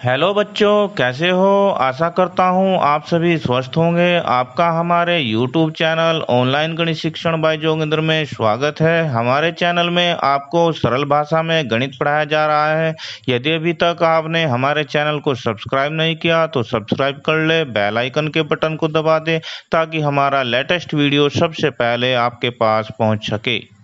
Hello बच्चों, कैसे हो। आशा करता हूँ आप सभी स्वस्थ होंगे। आपका हमारे YouTube चैनल ऑनलाइन गणित शिक्षण बाय जोगिंदर में स्वागत है। हमारे चैनल में आपको सरल भाषा में गणित पढ़ाया जा रहा है। यदि अभी तक आपने हमारे चैनल को सब्सक्राइब नहीं किया तो सब्सक्राइब कर ले, बेल आइकन के बटन को दबा दे ताकि हमारा लेटेस्ट वीडियो सबसे पहले आपके पास पहुँच सके।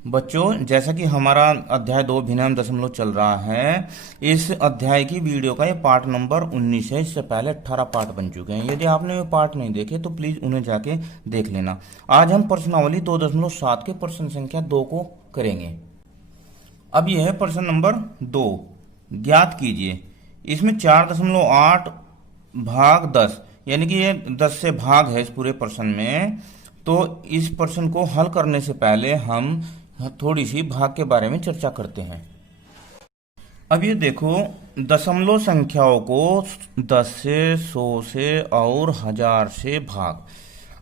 बच्चों, जैसा कि हमारा अध्याय 2 भिन्न दशमलव चल रहा है, इस अध्याय की वीडियो का ये पार्ट नंबर 19 है। इससे पहले 18 पार्ट बन चुके हैं। यदि आपने ये पार्ट नहीं देखे तो प्लीज उन्हें जाके देख लेना। आज हम प्रश्नावली 2.7 के प्रश्न संख्या 2 को करेंगे। अब यह है प्रश्न नंबर 2। ज्ञात कीजिए। इसमें 4.8 भाग 10 यानी कि ये 10 से भाग है इस पूरे प्रश्न में। तो इस प्रश्न को हल करने से पहले हम थोड़ी सी भाग के बारे में चर्चा करते हैं। अब ये देखो, दशमलव संख्याओं को 10 से, 100 से और 1000 से भाग।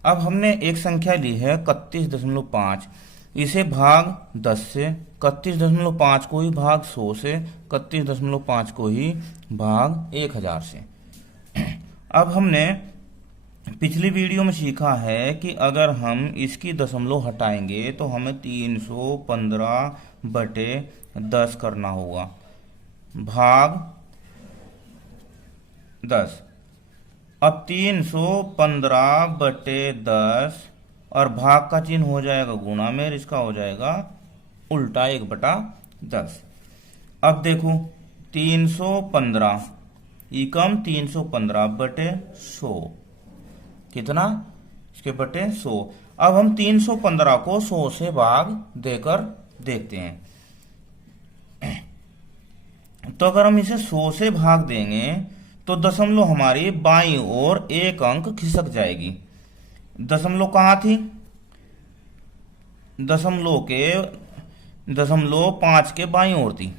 अब हमने एक संख्या ली है 31.5, इसे भाग 10 से, 31.5 को ही भाग 100 से, 31.5 को ही भाग 1000 से। अब हमने पिछली वीडियो में सीखा है कि अगर हम इसकी दशमलव हटाएंगे तो हमें 315/10 करना होगा, भाग 10। अब 315/10 और भाग का चिन्ह हो जाएगा गुणा में, इसका हो जाएगा उल्टा 1/10। अब देखो 315 एकम 315/100 कितना, इसके बटे 100। अब हम 315 को 100 से भाग देकर देखते हैं। तो अगर हम इसे 100 से भाग देंगे तो दशमलव हमारी बाईं ओर एक अंक खिसक जाएगी। दशमलव कहाँ थी, दशमलव 5 के बाईं ओर थी,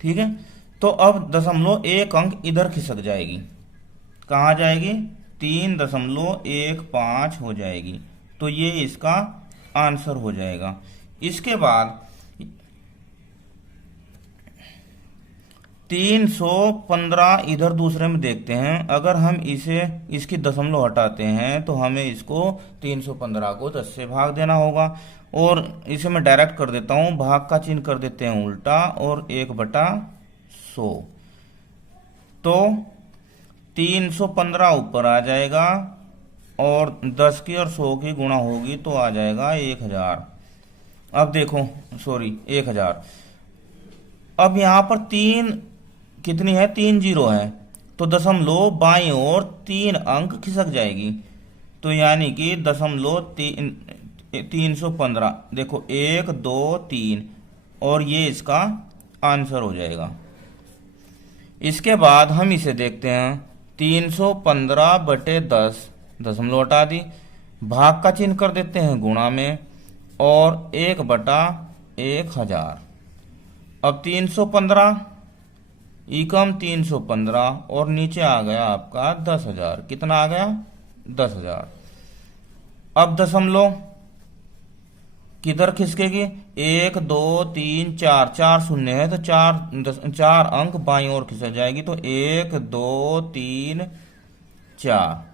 ठीक है। तो अब दशमलव एक अंक इधर खिसक जाएगी। कहाँ जाएगी, 3.15 हो जाएगी। तो ये इसका आंसर हो जाएगा। इसके बाद 315 इधर दूसरे में देखते हैं। अगर हम इसकी दशमलव हटाते हैं तो हमें इसको 315 को 10 से भाग देना होगा। और इसे मैं डायरेक्ट कर देता हूं, भाग का चिन्ह कर देते हैं उल्टा और 1/100। तो 315 ऊपर आ जाएगा और 10 की और 100 की गुणा होगी तो आ जाएगा 1000। अब देखो, सॉरी 1000। अब यहां पर 3 कितनी है, 3 जीरो है, तो दशमलव बाईं ओर 3 अंक खिसक जाएगी। तो यानी कि दशमलव 315, देखो 1 2 3 और ये इसका आंसर हो जाएगा। इसके बाद हम इसे देखते हैं, 315/10 दशमलव हटा दी, भाग का चिन्ह कर देते हैं गुणा में और 1/1000। अब 315 एकम 315 और नीचे आ गया आपका 10,000। कितना आ गया, 10,000। अब दशमलव किधर खिसकेगी, 1 2 3 4, 4 शून्य है तो 4 अंक बाईं ओर खिसक जाएगी। तो 1 2 3 4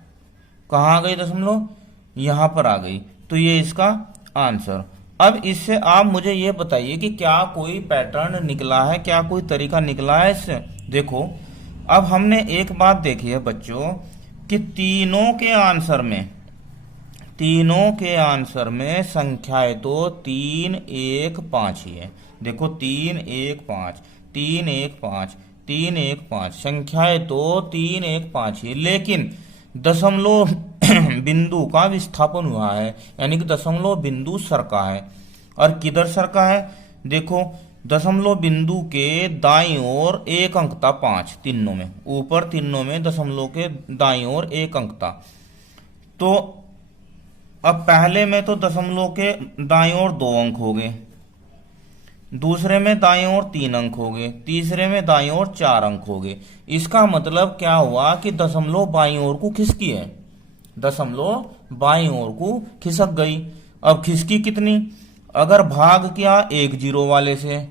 कहाँ आ गई दशमलव, यहां पर आ गई। तो ये इसका आंसर। अब इससे आप मुझे ये बताइए कि क्या कोई पैटर्न निकला है, क्या कोई तरीका निकला है इससे। देखो, अब हमने एक बात देखी है बच्चों कि तीनों के आंसर में संख्याएं तो 3 1 5 ही है। देखो 3 1 5 3 1 5 3 1 5 संख्याएं तो 3 1 5 ही, लेकिन दशमलव बिंदु का विस्थापन हुआ है, यानी कि दशमलव बिंदु सरका है। और किधर सरका है, देखो दशमलव बिंदु के दाईं ओर एक अंक था 5, तीनों में, ऊपर तीनों में दशमलव के दाईं ओर एक अंक था। तो अब पहले में तो दशमलव के दाईं ओर 2 अंक हो गए, दूसरे में दाईं ओर 3 अंक हो गए, तीसरे में दाईं ओर 4 अंक हो गए। इसका मतलब क्या हुआ कि दशमलव बाईं ओर को खिसकी है, दशमलव बाईं ओर को खिसक गई। अब खिसकी कितनी, अगर भाग किया 1 जीरो वाले से,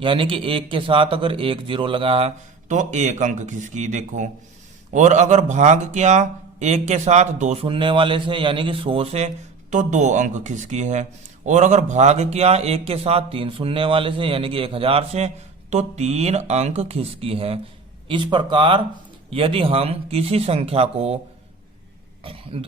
यानी कि 1 के साथ अगर 1 जीरो लगा है तो 1 अंक खिसकी देखो। और अगर भाग किया 1 के साथ 2 शून्य वाले से यानी कि 100 से, तो 2 अंक खिसकी है। और अगर भाग किया 1 के साथ 3 शून्य वाले से यानी कि 1000 से, तो 3 अंक खिसकी है। इस प्रकार यदि हम किसी संख्या को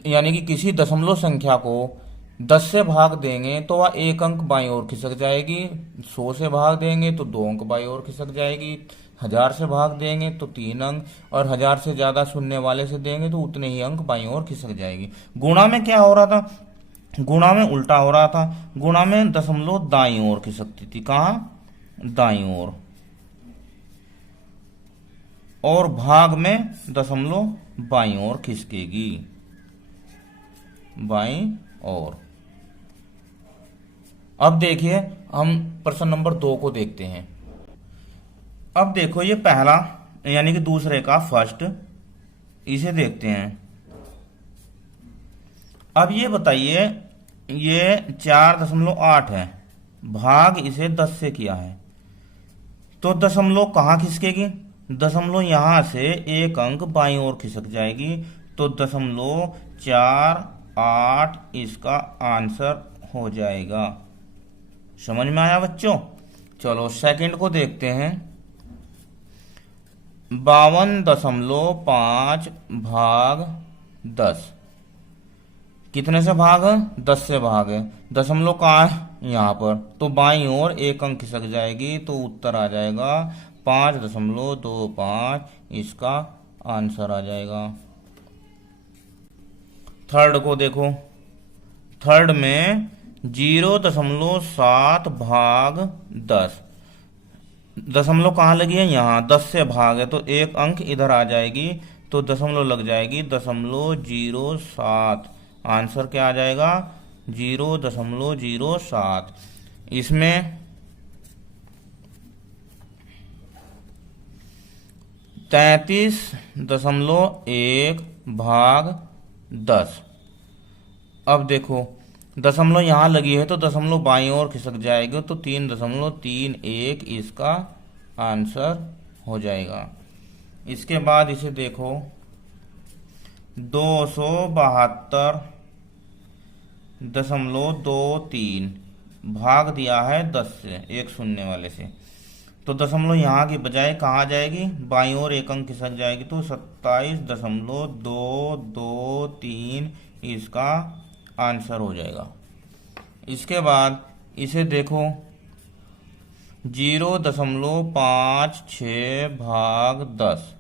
यानी कि किसी दशमलव संख्या को 10 से भाग देंगे तो वह 1 अंक बाईं ओर खिसक जाएगी। 100 से भाग देंगे तो 2 अंक बाईं ओर खिसक जाएगी। 1000 से भाग देंगे तो 3 अंक, और 1000 से ज्यादा शून्य वाले से देंगे तो उतने ही अंक बाईं ओर खिसक जाएगी। गुणा में क्या हो रहा था? गुणा में उल्टा हो रहा था। गुणा में दशमलव दाईं ओर खिसकती थी। कहां? दाईं ओर। और भाग में दशमलव बाईं ओर खिसकेगी, बाईं ओर। अब देखिए हम प्रश्न नंबर 2 को देखते हैं। अब देखो ये पहला यानी कि दूसरे का फर्स्ट, इसे देखते हैं। अब ये बताइए, ये 4.8 है, भाग इसे 10 से किया है, तो दशमलव कहाँ खिसकेगी? दशमलव यहां से 1 अंक बाईं ओर खिसक जाएगी, तो 0.48 इसका आंसर हो जाएगा। समझ में आया बच्चों? चलो सेकंड को देखते हैं। 52.5 भाग 10, कितने से भाग है? 10 से भाग है। दशमलव कहाँ है? यहाँ पर, तो बाईं ओर 1 अंक खिसक जाएगी, तो उत्तर आ जाएगा 5.25, इसका आंसर आ जाएगा। थर्ड को देखो। थर्ड में 0.7 भाग 10, दशमलव कहाँ लगी है? यहाँ। 10 से भाग है तो 1 अंक इधर आ जाएगी, तो दशमलव लग जाएगी 0.07। आंसर क्या आ जाएगा? 0.07। इसमें 33.1 भाग 10। अब देखो दशमलव यहां लगी है तो दशमलव बाईं ओर खिसक जाएगी, तो 3.31 इसका आंसर हो जाएगा। इसके बाद इसे देखो 272.23 भाग दिया है 10 से, 1 शून्य वाले से, तो दशमलव यहाँ की बजाय कहाँ जाएगी? बाईं ओर 1 अंक खिसक जाएगी, तो 27.223 इसका आंसर हो जाएगा। इसके बाद इसे देखो 0.56 भाग 10,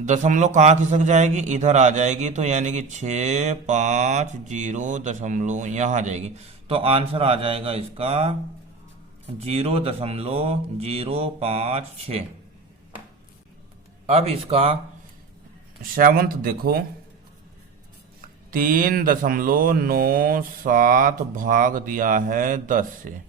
दशमलव कहाँ खिसक जाएगी? इधर आ जाएगी, तो यानी कि 650 दशमलव यहाँ आ जाएगी, तो आंसर आ जाएगा इसका 0.056। अब इसका सेवंथ देखो 3.97 भाग दिया है 10 से,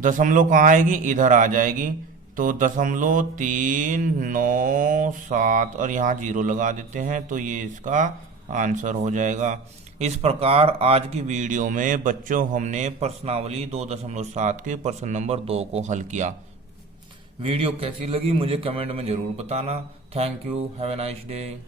दशमलव कहाँ आएगी? इधर आ जाएगी, तो 0.397 और यहाँ 0 लगा देते हैं, तो ये इसका आंसर हो जाएगा। इस प्रकार आज की वीडियो में बच्चों हमने प्रश्नावली 2.7 के प्रश्न नंबर 2 को हल किया। वीडियो कैसी लगी मुझे कमेंट में जरूर बताना। Thank you, have a nice day.